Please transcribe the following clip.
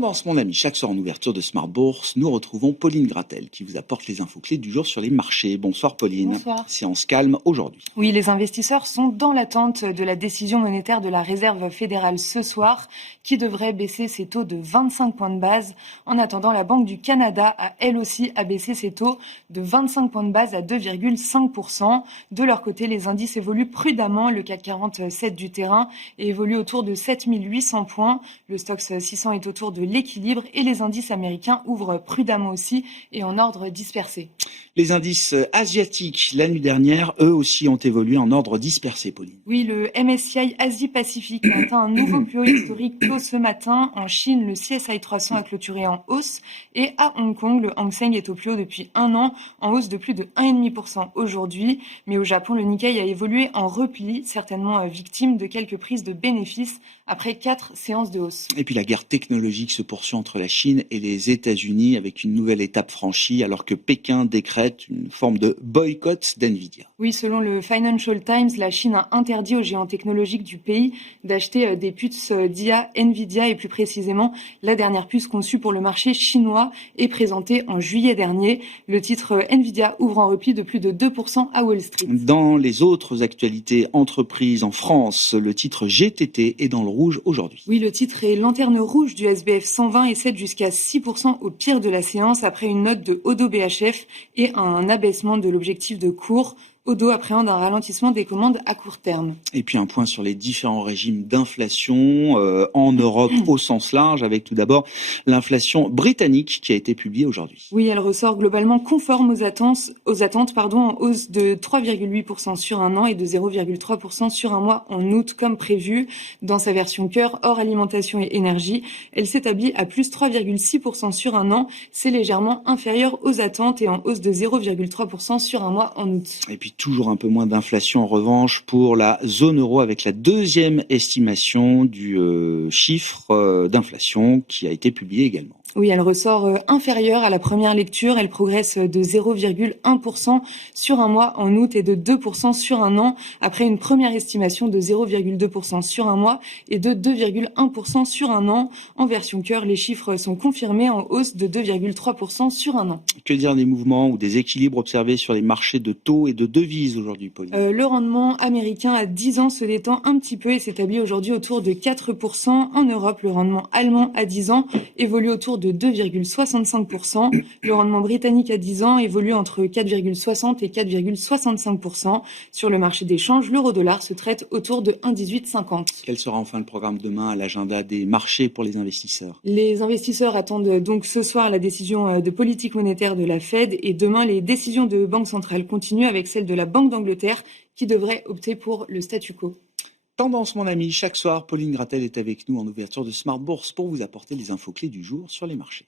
Tendance, mon ami, chaque soir en ouverture de Smart Bourse, nous retrouvons Pauline Gratel qui vous apporte les infos clés du jour sur les marchés. Bonsoir Pauline. Bonsoir. Séance calme aujourd'hui. Oui, les investisseurs sont dans l'attente de la décision monétaire de la Réserve fédérale ce soir, qui devrait baisser ses taux de 25 points de base. En attendant, la Banque du Canada a elle aussi abaissé ses taux de 25 points de base à 2,5%. De leur côté, les indices évoluent prudemment. Le CAC 47 du terrain évolue autour de 7800 points. Le Stoxx 600 est autour de l'équilibre et les indices américains ouvrent prudemment aussi et en ordre dispersé. Les indices asiatiques, la nuit dernière, eux aussi ont évolué en ordre dispersé, Pauline. Oui, le MSCI Asie-Pacifique a atteint un nouveau plus haut historique tôt ce matin. En Chine, le CSI 300 a clôturé en hausse. Et à Hong Kong, le Hang Seng est au plus haut depuis un an, en hausse de plus de 1,5% aujourd'hui. Mais au Japon, le Nikkei a évolué en repli, certainement victime de quelques prises de bénéfices après 4 séances de hausse. Et puis la guerre technologique se poursuit entre la Chine et les États-Unis avec une nouvelle étape franchie alors que Pékin décrète une forme de boycott d'NVIDIA. Oui, selon le Financial Times, la Chine a interdit aux géants technologiques du pays d'acheter des puces d'IA NVIDIA et plus précisément la dernière puce conçue pour le marché chinois et présentée en juillet dernier. Le titre NVIDIA ouvre en repli de plus de 2% à Wall Street. Dans les autres actualités entreprises en France, le titre GTT est dans le rouge aujourd'hui. Oui, le titre est lanterne rouge du SBF 120 et cède jusqu'à 6% au pire de la séance après une note de Odo BHF et un abaissement de l'objectif de cours. Odo appréhende un ralentissement des commandes à court terme. Et puis un point sur les différents régimes d'inflation en Europe au sens large, avec tout d'abord l'inflation britannique qui a été publiée aujourd'hui. Oui, elle ressort globalement conforme aux attentes, en hausse de 3,8% sur un an et de 0,3% sur un mois en août comme prévu. Dans sa version cœur, hors alimentation et énergie, elle s'établit à plus 3,6% sur un an. C'est légèrement inférieur aux attentes et en hausse de 0,3% sur un mois en août. Et puis toujours un peu moins d'inflation en revanche pour la zone euro avec la deuxième estimation du chiffre d'inflation qui a été publiée également. Oui, elle ressort inférieure à la première lecture. Elle progresse de 0,1% sur un mois en août et de 2% sur un an, après une première estimation de 0,2% sur un mois et de 2,1% sur un an. En version cœur, les chiffres sont confirmés en hausse de 2,3% sur un an. Que dire des mouvements ou des équilibres observés sur les marchés de taux et de devises aujourd'hui, Pauline? Le rendement américain à 10 ans se détend un petit peu et s'établit aujourd'hui autour de 4%. En Europe, le rendement allemand à 10 ans évolue autour de 2,65%. Le rendement britannique à 10 ans évolue entre 4,60 et 4,65%. Sur le marché des changes, l'euro-dollar se traite autour de 1,1850. Quel sera enfin le programme demain à l'agenda des marchés pour les investisseurs? Les investisseurs attendent donc ce soir la décision de politique monétaire de la Fed et demain les décisions de banque centrale continuent avec celle de la Banque d'Angleterre qui devrait opter pour le statu quo. Tendance, mon ami, chaque soir, Pauline Gratel est avec nous en ouverture de Smart Bourse pour vous apporter les infos clés du jour sur les marchés.